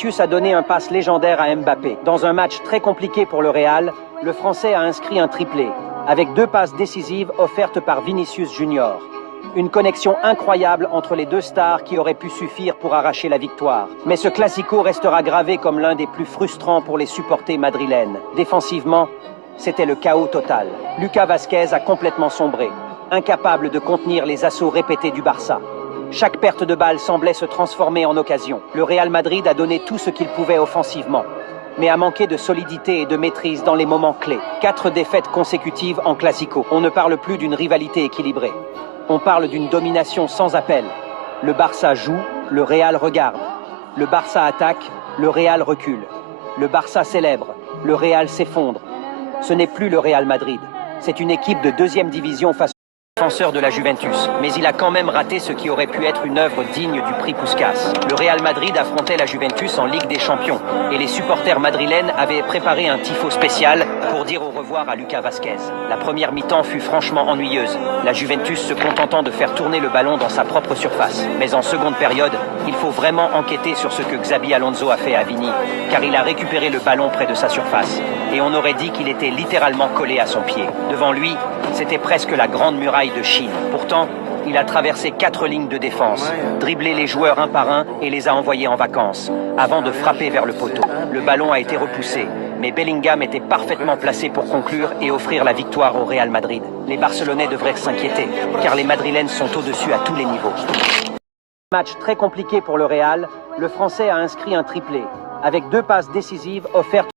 Vinicius a donné un pass légendaire à Mbappé. Dans un match très compliqué pour le Real, le Français a inscrit un triplé, avec 2 passes décisives offertes par Vinicius Junior. Une connexion incroyable entre les 2 stars qui aurait pu suffire pour arracher la victoire. Mais ce classico restera gravé comme l'un des plus frustrants pour les supporters madrilènes. Défensivement, c'était le chaos total. Lucas Vázquez a complètement sombré, incapable de contenir les assauts répétés du Barça. Chaque perte de balle semblait se transformer en occasion. Le Real Madrid a donné tout ce qu'il pouvait offensivement, mais a manqué de solidité et de maîtrise dans les moments clés. 4 défaites consécutives en classico. On ne parle plus d'une rivalité équilibrée. On parle d'une domination sans appel. Le Barça joue, le Real regarde. Le Barça attaque, le Real recule. Le Barça célèbre, le Real s'effondre. Ce n'est plus le Real Madrid. C'est une équipe de 2e division face défenseur de la Juventus, mais il a quand même raté ce qui aurait pu être une œuvre digne du prix Puskás. Le Real Madrid affrontait la Juventus en Ligue des Champions et les supporters madrilènes avaient préparé un tifo spécial pour dire au revoir à Lucas Vázquez. La première mi-temps fut franchement ennuyeuse, la Juventus se contentant de faire tourner le ballon dans sa propre surface. Mais en seconde période, il faut vraiment enquêter sur ce que Xabi Alonso a fait à Vini, car il a récupéré le ballon près de sa surface et on aurait dit qu'il était littéralement collé à son pied. Devant lui, c'était presque la grande muraille de Chine. Pourtant, il a traversé 4 lignes de défense, dribblé les joueurs un par un et les a envoyés en vacances, avant de frapper vers le poteau. Le ballon a été repoussé, mais Bellingham était parfaitement placé pour conclure et offrir la victoire au Real Madrid. Les Barcelonais devraient s'inquiéter, car les Madrilènes sont au-dessus à tous les niveaux. Match très compliqué pour le Real, le Français a inscrit un triplé, avec 2 passes décisives offertes